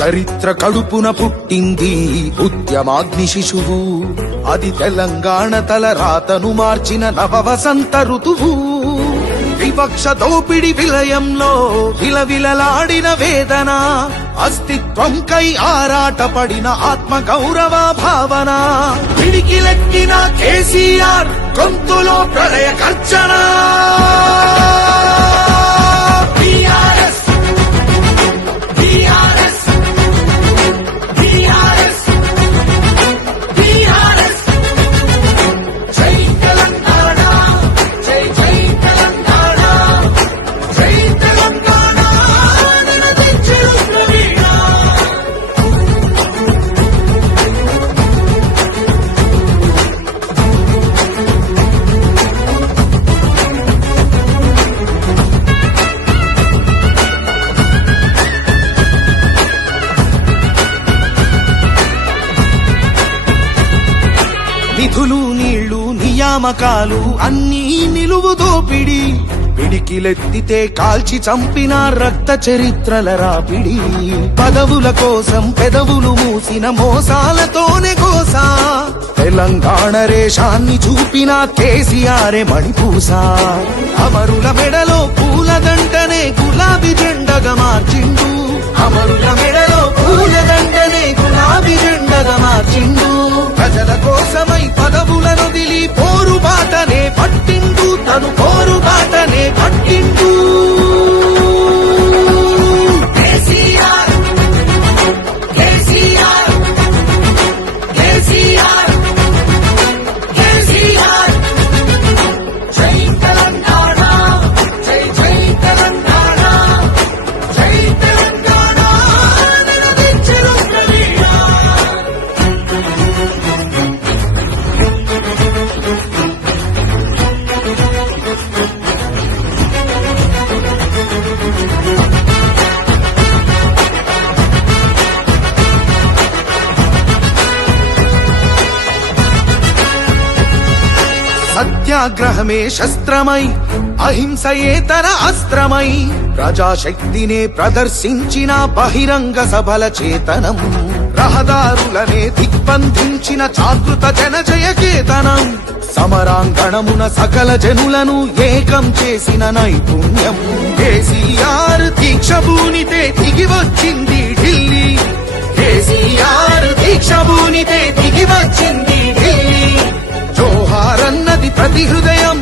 చరిత్ర కడుపున పుట్టింది ఉద్యమాగ్ని శిశువు, అది తెలంగాణ తల రాతను మార్చిన నవవసంత ఋతువు. వివక్ష దోపిడి విలయంలో విలవిలలాడిన వేదన, అస్తిత్వం కై ఆరాటపడిన ఆత్మ గౌరవ భావన. పిడికిలెత్తిన కేసీఆర్ గొంతులో ప్రళయ గర్జన. నిధులు నీళ్లు నియామకాలు అన్నీ నిలువు దోపిడి, పిడికిలెత్తితే కాల్చి చంపిన రక్త చరిత్రల రాపిడి. పదవుల కోసం పెదవులు మూసిన మోసాలతోనే కోసా, తెలంగాణ రేషాన్ని చూపిన కేసీఆరే మణిపూసా. అమరుల మెడలో పూలదండనే గులాబీ జెండగా మార్చిండు, అమరుల మెడలో పూలదండనే గులాబీ జెండగా మార్చిండు. ప్రజల కోసమై పదవులను దిలి పోరుబాటనే పట్టిండు, తను పోరుబాటనే పట్టిండు. కేసీఆర్ కేసీఆర్ కేసీఆర్ కేసీఆర్. జై తెలంగాణ, జై జై తెలంగాణ, జై తెలంగాణ నినదించెను ప్రవీణ. సత్యాగ్రహమే శస్త్రమై, అహింసయే తన అస్త్రమై, ప్రజాశక్తినే ప్రదర్శించిన బహిరంగ సభల చేతనం. రహదారులనే దిగ్బంధించిన జాగృత జనజయ కేతనం. సమరాంగణమున సకల జనులను ఏకం చేసిన నైపుణ్యం. కేసీఆర్ దీక్ష భూనితే దిగి వచ్చింది ఢిల్లీ, కేసీఆర్ దీక్ష భూనితే దిగి వచ్చింది ఢిల్లీ. జోహార్ అన్నది ప్రతి హృదయం,